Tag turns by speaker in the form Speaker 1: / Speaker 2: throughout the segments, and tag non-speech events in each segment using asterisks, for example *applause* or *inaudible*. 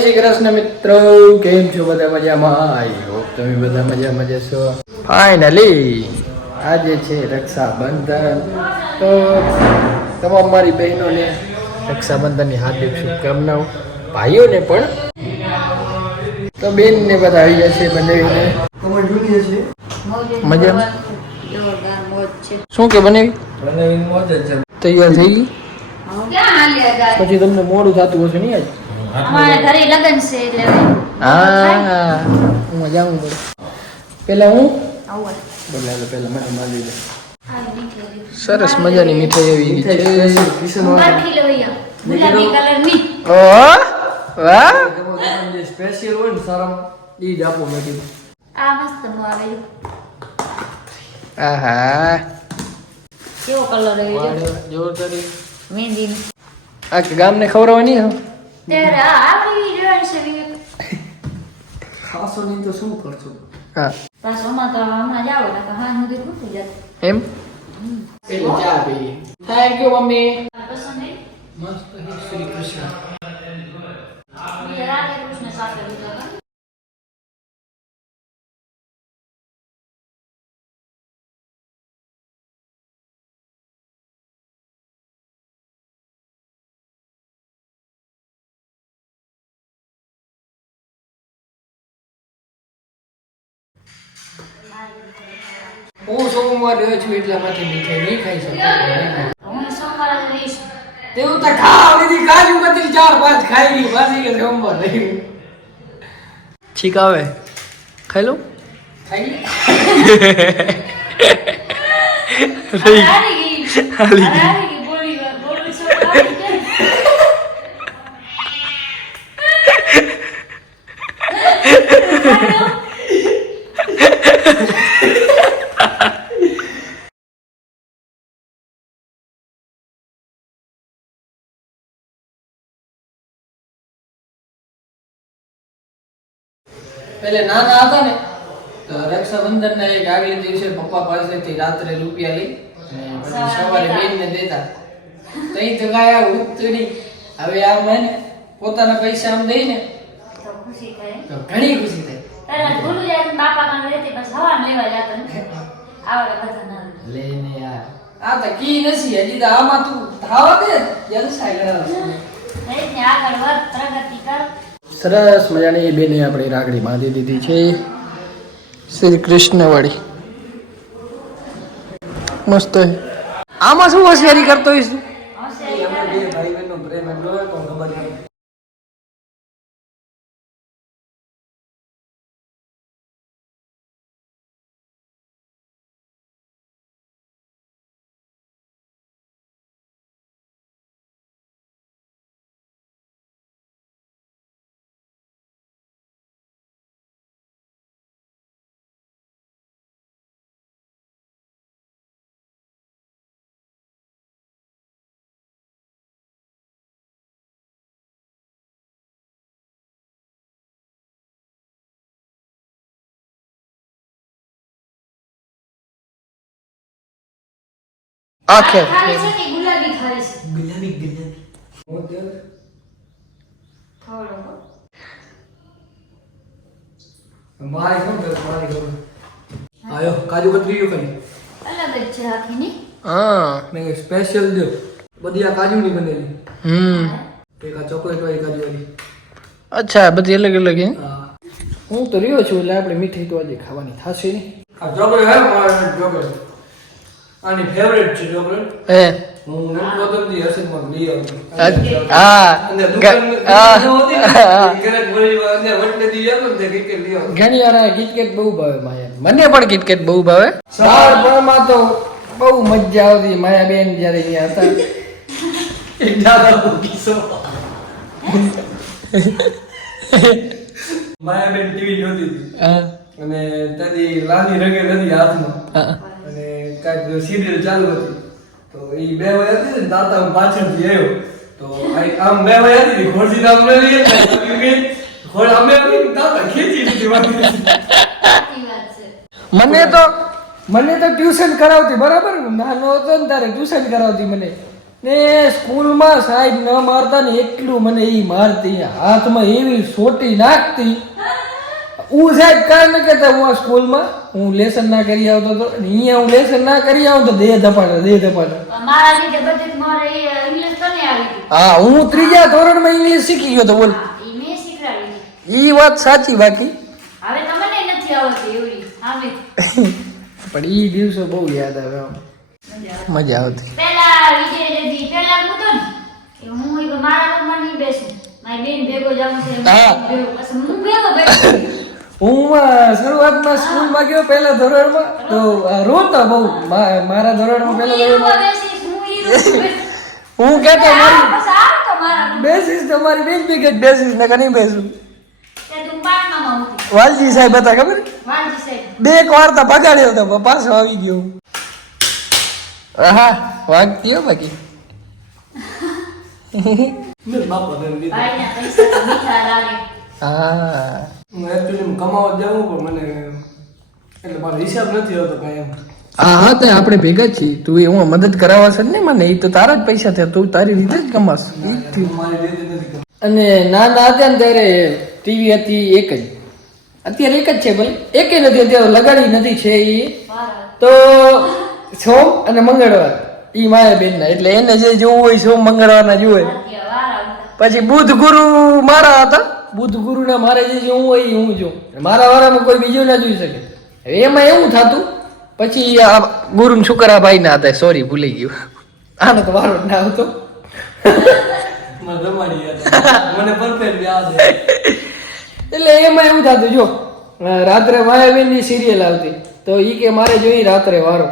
Speaker 1: શ્રી કૃષ્ણ મિત્રો કેમ છો બધા મજામાં? આઈ હોપ તમે બધા મજા મજા છો ફાઇનલી આજે છે રક્ષાબંધન. તો તમામ મારી બહેનોને રક્ષાબંધનની હાર્દિક શુભકામનાઓ ભાઈઓને પણ. તો બેનને બધા આવી જશે બનાવીને
Speaker 2: મોજ?
Speaker 1: શું કે બનાવી તૈયાર થઈ ગઈ? પછી તમને મોડું થતું હશે નહીં આજ?
Speaker 2: અમારે ઘરે લગન છે એટલે
Speaker 1: હા. હું જાઉં બોલ. પેલા હું?
Speaker 2: આવું
Speaker 1: પેલા મને મારી દે. સરસ મજાની મીઠાઈ આવી ગઈ છે.
Speaker 2: બાકી ગુલાબી કલરની.
Speaker 1: ઓહ વાહ.
Speaker 3: જે સ્પેશિયલ હોય ને સારા જ આપો મેં કીધું
Speaker 2: આ મસ્તનું
Speaker 1: આહા.
Speaker 2: કેવો કલર આવ્યો
Speaker 1: જોર
Speaker 2: મહેંદી
Speaker 1: આ કે ગામને ખવડાવવાની હો?
Speaker 2: ત્યારે આ આવડી રહેવાની છે વિવેક
Speaker 3: ખાસો નહીં તો શું કરશો
Speaker 1: હા
Speaker 2: પાછો હમણાં તો હમણાં જાવ એટલે હા સુધી ખૂટી જતું
Speaker 1: એમ પેલી ચા પીએ થેન્ક યુ મમ્મી
Speaker 2: પસંદ
Speaker 1: મસ્ત શ્રી કૃષ્ણ હું સોમવાર રહ્યો છું એટલા માટે મીઠાઈ નહીં ખાઈ શકું.
Speaker 2: હું સોમવારે રહીશ.
Speaker 1: તેવું તો ખાવ લીધી કાજુ કતરી ચાર પાંચ ખાઈ ગઈ પાછી કે સોમવાર રહી છીક આવે. ખાઈ લઉં ખાઈ લે. *laughs* રહી
Speaker 2: ગઈ.
Speaker 1: હારી ગઈ.
Speaker 2: હારી ગઈ બોલી બોલી છો હારી ગઈ
Speaker 1: પેલે નાના હતા ને તો રક્ષાબંધન ના એક આગલે દિવસે પપ્પા પાસેથી રાત્રે રૂપિયા લઈ અને સવારે બેન ને દેતા. તઈ તો કાંઈ આ ઉગતું નહીં હવે આ મને પોતાના પૈસા આમ દઈ ને
Speaker 2: તો ખુશી થાય
Speaker 1: તો ઘણી ખુશી થાય
Speaker 2: પહેલા ભૂલું જાય બાપા રહેતી લેવા જતો ને. આવડે બધા ના
Speaker 1: લેને યાર. આ તો કી નથી હજી તો આમાં તું ધાવા દે જલસા કરાવે
Speaker 2: રહી ને આગળ વધ પ્રગતિ કર.
Speaker 1: સરસ મજાની બેને આપણે રાખડી બાંધી દીધી છે. શ્રી કૃષ્ણ વાળી. મસ્ત. આમાં શું હોશિયારી કરતો હોઈશ આખે
Speaker 2: ગુલાબી ખાલી છે
Speaker 3: ગુલાબી. ગુલાબી
Speaker 2: થોડો
Speaker 3: મારી શું કર? મારી ખબર આયો કાજુ કતરી ખાઈ
Speaker 2: અલગ જ છે આખી ની
Speaker 1: હા.
Speaker 3: મેં સ્પેશિયલ દો. બધી આ કાજુ ની બનેલી.
Speaker 1: હમ.
Speaker 3: એક આ ચોકલેટ વાળી કાજુ વાળી.
Speaker 1: અચ્છા બધી અલગ અલગ હે?
Speaker 3: હું.
Speaker 1: તો રહ્યો છું એટલે આપણે મીઠાઈ તો આજે ખાવાની થશે નહીં.
Speaker 3: આ ચોકલેટ હે ચોકલેટ આની ફેવરેટ છે ચોકલેટ
Speaker 1: હે
Speaker 3: હું નતો તમથી લઈ આવતો
Speaker 1: હા.
Speaker 3: અને દુકાન
Speaker 1: હા.
Speaker 3: હોતી ને
Speaker 1: હા.
Speaker 3: ઘરે બોલી અને વટલે દી આવતો ને તે લઈ આવતો
Speaker 1: ઘણી વાર આ બહુ ભાવે માયા મને પણ કિટકેટ બહુ ભાવે. બાળપણમાં તો બહુ મજા આવતી માયા બેન જ્યારે અહીંયા હતા.
Speaker 3: એક દાદા કિસ્સો. *laughs* માયાબેન ટીવી જોતી અને ત્યાંથી લાલી રંગે નથી હાથમાં. અને કાંઈક સિરિયલ ચાલુ હતી. તો એ બે વય હતી ને તાતા હું પાછળથી આવ્યો. તો આમ બે વય હતી ખોરજી નામ ન લઈએ ને અમે તાતા ખેંચી લીધી
Speaker 2: વાત.
Speaker 1: મને તો મને તો ટ્યુશન કરાવતી બરાબર? નાનો હતો ને તારે ટ્યુશન કરાવતી મને. ને સ્કૂલમાં સાહેબ ન મારતા ને એટલું મને એ મારતી હાથમાં એવી સોટી નાખતી હું સાહેબ કાંઈ ન કહેતા હું આ સ્કૂલમાં હું લેસન ના કરી આવતો હતો અને અહીંયા હું લેસન ના કરી આવું તો દેહ ધપાટા દેહ ધપાટા. હા હું ત્રીજા ધોરણમાં ઇંગ્લિશ શીખી ગયો તો બોલ.
Speaker 2: ઈ
Speaker 1: વાત સાચી બાકી.
Speaker 2: હવે તમને નથી આવતી એવડી
Speaker 1: પણ ઈ દિવસો બહુ યાદ આવે આમ. મજા આવતી.
Speaker 2: પેલા વિજય રેડ્ડી પેલા હું તો ને હું મારા રૂમમાં નહીં બેસું. મારી બેન ભેગો જાઉં છે
Speaker 1: હું
Speaker 2: ભેગો બેસું.
Speaker 1: હું શરૂઆતમાં સ્કૂલમાં ગયો પહેલા ધોરણમાં. તો રોતો બહુ. મા- મારા ધોરણમાં પહેલા ધોરણમાં
Speaker 2: હું
Speaker 1: કહેતો *laughs* મારી. બેસીસ તો મારી બેન બી કે બેસીસ ને નહીં બેસું. વાલજી સાહેબ હતા ખબર? બે એક વાર તો ભગાડ્યો હતો પાછો આવી ગયો. હું. હા વાગતી હો બાકી. *laughs* *laughs*
Speaker 4: બાપા ને.
Speaker 1: હા.
Speaker 4: હું actually કમાવા જાઉં પણ મને એટલે મારો હિસાબ નથી આવતો કાંઈ એમ.
Speaker 1: હા હા તો આપણે ભેગા છીએ. તું એ હું મદદ કરાવવા છે ને મને? એ તો તારા જ પૈસા થયા. તું તારી રીતે જ કમાશ.
Speaker 4: મારી રીતે નથી કમાતો.
Speaker 1: અને નાના હતા ને ત્યારે ટીવી હતી એક જ. અત્યારે એક જ છે ભાઈ એકે નથી અત્યારે લગાડી નથી છે એ તો સોમ અને મંગળવાર. એ માયા બેન ના એટલે એને જે જોવું હોય સોમ મંગળવાર ના જોવે
Speaker 2: વારા વારા.
Speaker 1: પછી બુધ ગુરુ મારા હતા. બુધ ગુરુ ના મારે જે જોવું હોય એ હું જોઉં. મારા વારામાં કોઈ બીજું ના જોઈ શકે. એમાં એવું થતું પછી આ ગુરુ ને શુકરાભાઈ ના હતા સોરી ભૂલી ગયું. આનો તો વારો ના આવતો. એટલે એમાં એવું થતું જો રાત્રે માયાબેનની સિરિયલ આવતી તો ઈ કે મારે જોઈ રાત્રે વારો.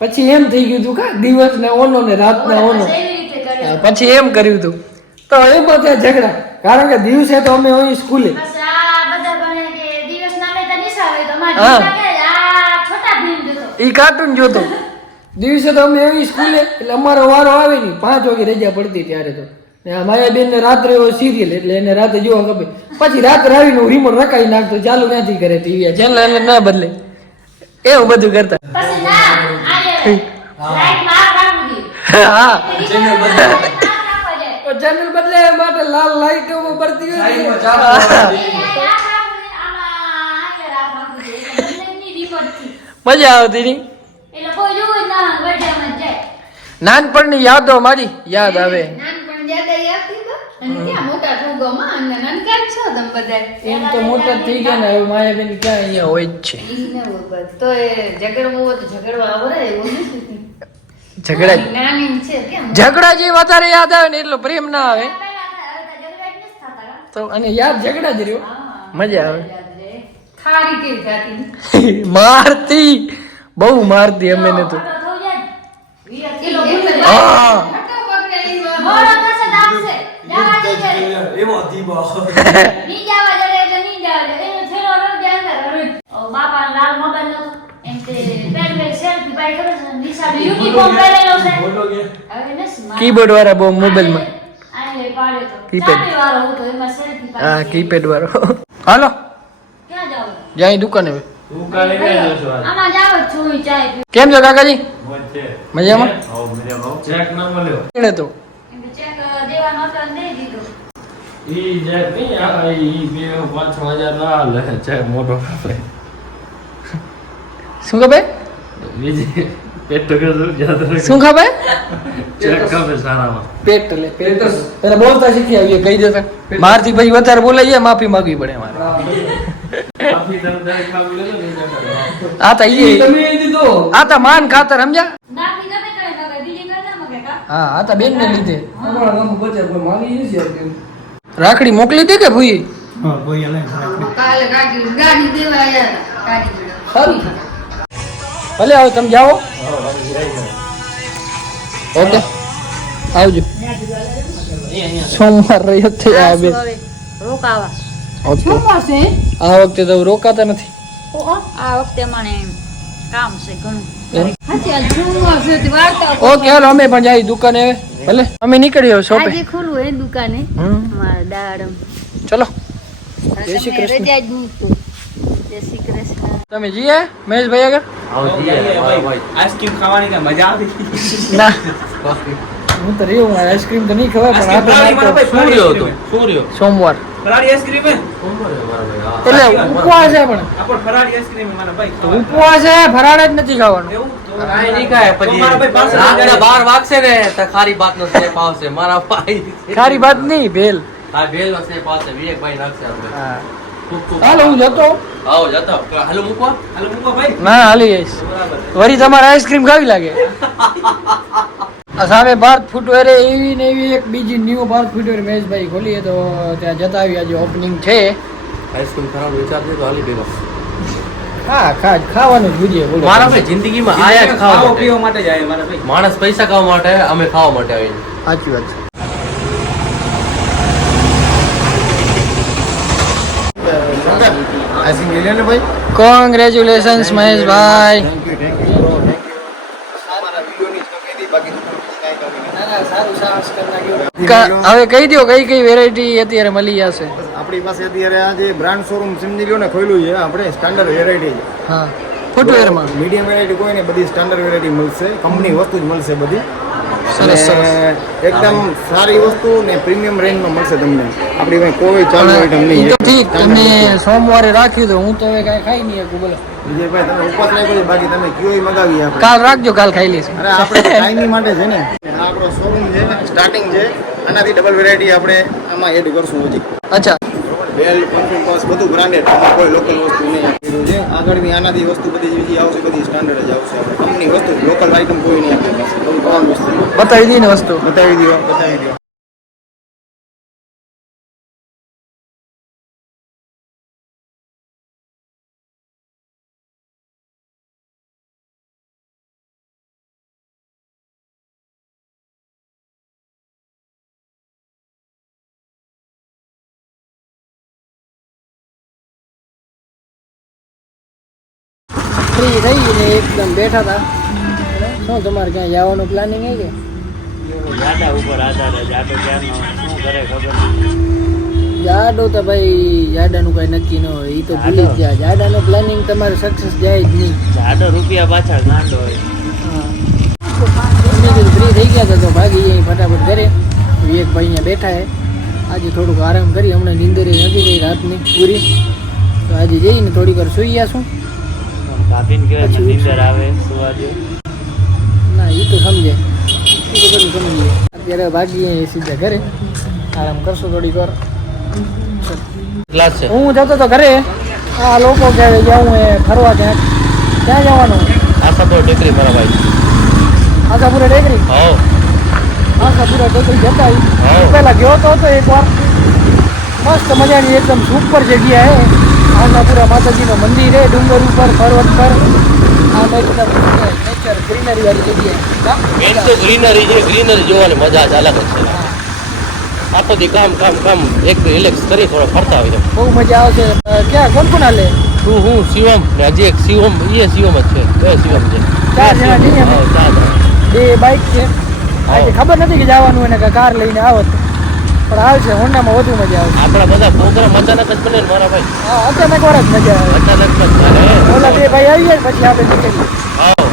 Speaker 1: પછી એમ થઈ ગયું હતું કા દિવસ ને ઓનો ને રાત ના ઓનો પછી એમ કર્યું હતું તો એમાં ત્યાં ઝઘડા. કારણ કે દિવસે તો અમે હોય સ્કૂલે.
Speaker 2: બસ આ બધા બને કે દિવસના અમે તો નિશાળે તો અમારે
Speaker 1: હા.
Speaker 2: દિવસના કે આ છોટા ભીમ જોતો.
Speaker 1: ઈ કાર્ટૂન જોતો. *laughs* દિવસે તો અમે એવી સ્કૂલે એટલે અમારો વારો આવે નહીં. પાંચ વાગે રજા પડતી ત્યારે તો. ને આ માયાબેન ને રાત્રે સિરિયલ એટલે એને રાતે જોવા ગમે. પછી રાત્રે આવીને હું રિમોટ રખાઈ નાખતો ચાલુ ક્યાંથી કરે ટીવી. ચેનલ એને ના બદલે. એવું બધું કરતા. *laughs* હા.
Speaker 2: એટલે રિમોટમાં લાઈટ ના રાખવા જાય.
Speaker 1: ચેનલ બદલે એ માટે લાલ લાઈટો પડતી હોય. *laughs* મજા આવતી ની
Speaker 2: એટલે કોઈ જોવું જ ના હોય, વઢિયામાં જ જાય.
Speaker 1: નાનપણની યાદો મારી યાદ આવે એમ તો મોટા થઈ ગયા ને હવે માયાબેન ક્યાં અહીંયા હોય જ છે.
Speaker 5: તો એ ઝઘડવું આવડે એવું નથી
Speaker 1: ઝઘડા ઝઘડા જે વધારે યાદ આવે ને એટલો પ્રેમ ના આવે.
Speaker 2: તો
Speaker 1: અને યાદ ઝઘડા જ રહ્યો. મજા આવે. *laughs* મારતી. બહુ મારતી અમે ને તો.
Speaker 2: બાપા લાલ મોબાઈલ નતો. એમ તે પેન પેન સેલ્ફી પાડી ખબર છે? નિશાળે યુનિફોર્મ પહેરેલો છે.
Speaker 4: મોટો કે
Speaker 2: હવે નથી મારે.
Speaker 1: કીબોર્ડ વાળા બહુ મોબાઈલમાં.
Speaker 2: આને પાડ્યો તો.
Speaker 1: કીપેડ. હા
Speaker 2: પાડી.
Speaker 1: કીપેડ વાળો. હાલો.
Speaker 2: ક્યાં જાવ?
Speaker 1: જાય દુકાને કેમ છો કાકાજી?
Speaker 6: મોજ
Speaker 1: મજામાં?
Speaker 6: હોવ, મજામાં. ચેક ન મળ્યો
Speaker 1: એને તો શું
Speaker 6: કહે પેટ.
Speaker 1: શું ખબર?
Speaker 6: ચેક કાપે સારામાં.
Speaker 1: પેટ લે પેટ પેલા બોલતા શીખી આવીએ કહી દેતા. મારથી પછી વધારે બોલાઈ માફી માંગવી પડે
Speaker 6: ચેક
Speaker 1: આ તો ઈ
Speaker 4: તમે દીધો.
Speaker 1: આ તો માન ખાતર સમજ્યા? હા આ તો બેન ને લીધે. રાખડી મોકલી દે કે ભૂઈ?
Speaker 5: કાલે ગાડી દેવા.
Speaker 1: સારું ભલે આવો તમે જાઓ. ઓકે. આવજો. સોમવાર રહ્યો થઈ આ બે.
Speaker 2: રોકાવા.
Speaker 1: આ વખતે તો રોકાતા નથી.
Speaker 2: આ વખતે મને કામ છે ઘણું
Speaker 1: ઓકે હાલો અમે પણ જાય દુકાને ભલે. અમે નીકળીએ શોપે
Speaker 5: આજે ખુલ્લું એ દુકાને. મારા દાડમ.
Speaker 1: ચલો. જય શ્રી કૃષ્ણ.
Speaker 5: જય શ્રી કૃષ્ણ.
Speaker 1: તમે જઈએ મહેશભાઈ આગળ.
Speaker 7: આઈસ્ક્રીમ ખાવાની કઈ મજા આવી
Speaker 1: ના. હું તો રહ્યો આઈસ્ક્રીમ તો નહીં ખવાય પણ
Speaker 7: આઈસ્ક્રીમ
Speaker 1: આ તો
Speaker 7: ફરાળી
Speaker 1: મારે
Speaker 7: મારા
Speaker 1: તો
Speaker 7: ભાઈ,
Speaker 6: શું રહ્યો શું રહ્યો
Speaker 1: સોમવાર.
Speaker 7: ફરાળી આઈસ્ક્રીમ હે
Speaker 6: સોમવારે મારા ભાઈ હા.
Speaker 1: એટલે ઉપવાસ છે પણ.
Speaker 7: આ પણ ફરાળી આઈસ્ક્રીમ હે મારા ભાઈ
Speaker 1: તો ઉપવાસ છે ફરાળ જ નથી ખાવાનું.
Speaker 7: એવું?
Speaker 8: કાંઈ નહીં ખાય
Speaker 7: તો મારા ભાઈ પાસે
Speaker 8: પછી રાતના. બાર વાગશે ને તો ખારી ભાત નો સ્નેપ આવશે. મારા ભાઈ
Speaker 1: ખારી ભાત નહીં ભેલ.
Speaker 8: હા ભેલ નો સ્નેપ આવશે વિવેકભાઈ નાખશે આપણે.
Speaker 1: હા. હાલો હું જતો.
Speaker 8: આવો જતો. હાલો મૂકો
Speaker 7: હાલો મૂકો ભાઈ.
Speaker 1: ના હાલી જઈશ. વળી તમારે આઈસ્ક્રીમ ખાવી લાગે. સામે ભારત ફૂટવેર એવી ને એવી એક બીજી ન્યૂ ભારત ફૂટવેર મહેશભાઈ ખોલીએ તો ત્યાં જતા આવી આજે ઓપનિંગ છે.
Speaker 8: આઈસ્ક્રીમ ખરાબ વિચાર છે તો હાલી ભેગો
Speaker 1: હા ખા ખાવાનું જોઈએ બોલો.
Speaker 8: મારા ભાઈ જિંદગીમાં આયા ખાવા
Speaker 7: ખાવા
Speaker 8: માટે.
Speaker 7: મારા ભાઈ.
Speaker 8: માણસ પૈસા ખાવા માટે અમે ખાવા માટે આવીએ.
Speaker 1: સાચી વાત છે
Speaker 4: આઈસ્ક્રીમ લઈ લે ને ભાઈ
Speaker 1: congratulations Maheshbhai
Speaker 4: thank you thank you bro thank you અમારા વિડિયોની જ કમી હતી બાકી તો બીજી કાંઈ મહેશભાઈ
Speaker 1: હવે કહી દો કઈ કઈ વેરાયટી અત્યારે મળી જશે
Speaker 4: આપણી પાસે અત્યારે આ જે બ્રાન્ડ શોરૂમ સમજી લો ને ખોલ્યું છે આપણે સ્ટાન્ડર્ડ વેરાયટી
Speaker 1: હા ફૂટવેરમાં
Speaker 4: મીડિયમ વેરાયટી કોઈ ને બધી સ્ટાન્ડર્ડ વેરાયટી મળશે કંપની વસ્તુ જ મળશે બધી.
Speaker 1: સરસ,
Speaker 4: એકદમ સારી વસ્તુ ને પ્રીમિયમ રેન્જમાં મળશે તમને. આપણી કોઈ ચાલુ આઈટમ નહીં.
Speaker 1: તો ઠીક તમે સોમવારે રાખ્યું તો હું તો હવે કાંઈ ખાઈ નહીં શકું બોલો.
Speaker 4: વિજયભાઈ તમે ઉપવાસ રાખ્યો બાકી તમે કયો મગાવી આપણે?
Speaker 1: કાલ રાખજો કાલ ખાઈ લઈશ.
Speaker 4: અરે આપણે ચાઇની માટે છે ને. આપણો શોરૂમ છે સ્ટાર્ટિંગ છે. આનાથી ડબલ વેરાયટી આપણે આમાં એડ કરશું હજી.
Speaker 1: અચ્છા.
Speaker 4: બેલ પરફ્યુમ પાસ બધું બ્રાન્ડેડ આમાં કોઈ લોકલ વસ્તુ નહીં છે આગળની આનાથી વસ્તુ બધી બીજી આવશે બધી સ્ટાન્ડર્ડ જ આવશે. આપણે કંપની વસ્તુ લોકલ આઇટમ કોઈ નહીં આપણી પાસે બધું તમામ વસ્તુ.
Speaker 1: બતાવી દી ને વસ્તુ.
Speaker 4: બતાવી દો બતાવી દો.
Speaker 1: ફ્રી થઈ ને એકદમ બેઠા હતા શું તમારે ક્યાં જવાનું પ્લાનિંગ છે કે?
Speaker 6: જાડા ઉપર આધાર જાડો ક્યારનો શું કરે ખબર
Speaker 1: જાડો તો ભાઈ જાડાનું કઈ નક્કી ન હોય એ તો ભૂલી જ ગયા. જાડાનું પ્લાનિંગ તમારે સક્સેસ જાય જ નહીં.
Speaker 6: જાડો રૂપિયા પાછળ ગાંડો હોય.
Speaker 1: ફ્રી થઈ ગયા હતા તો ભાગી ફટાફટ ઘરે. વિવેકભાઈ અહીંયા બેઠા હે. આજે થોડુંક આરામ કરી હમણાં નીંદરે નથી ગઈ રાતની પૂરી. તો આજે જઈને થોડીક વાર સુઈ જશું
Speaker 6: ભાભીને કહેવાય
Speaker 1: છે
Speaker 6: નીંદર આવે સુવા દો
Speaker 1: ના એ તો સમજે. એ તો બધું સમજીએ અત્યારે ભાગી સીધા ઘરે. આરામ કરશું થોડીક વાર.
Speaker 8: ક્લાસ છે?
Speaker 1: હું જતો તો ઘરે. આ લોકો કે જાઉં એ ફરવા ક્યાંક. ક્યાં જવાનું?
Speaker 8: આશાપુર ટેકરી મારા ભાઈ.
Speaker 1: આશાપુરા ટેકરી?
Speaker 8: હાઉ
Speaker 1: આશાપુરા ટેકરી જતા.
Speaker 8: હા.
Speaker 1: હું પહેલા ગયો તો હતો એકવાર મસ્ત મજાની એકદમ સુપર જગ્યા હે. આશાપુરા માતાજીનું મંદિર છે ડુંગર ઉપર પર્વત પર. આ નેચર ગ્રીનરી વાળી જગ્યા
Speaker 8: મેન તો ગ્રીનરી છે ગ્રીનરી જોવાની મજા જ અલગ છે. આખો દી કામ કામ કામ એક રિલેક્સ કરી થોડો ફરતા હોય
Speaker 1: બહુ મજા આવશે. ક્યાં? કોણ કોણ હાલે?
Speaker 8: તું હું શિવમ. ને હજી એક શિવમ એ શિવમ જ છે. બે શિવમ છે.
Speaker 1: ચાર જણા જઈએ. બે બાઇક છે. આજે ખબર નથી કે જવાનું એને કે કાર લઈને આવત પણ આવશે હોન્ડામાં વધુ મજા આવે
Speaker 8: આપણા બધા પ્રોગ્રામ અચાનક જ બને મારા ભાઈ.
Speaker 1: હા અચાનક વાર જ મજા આવે.
Speaker 8: અચાનક જ
Speaker 1: ઓલા બે ભાઈ આવી જાય પછી આપણે નીકળીએ.
Speaker 8: હા.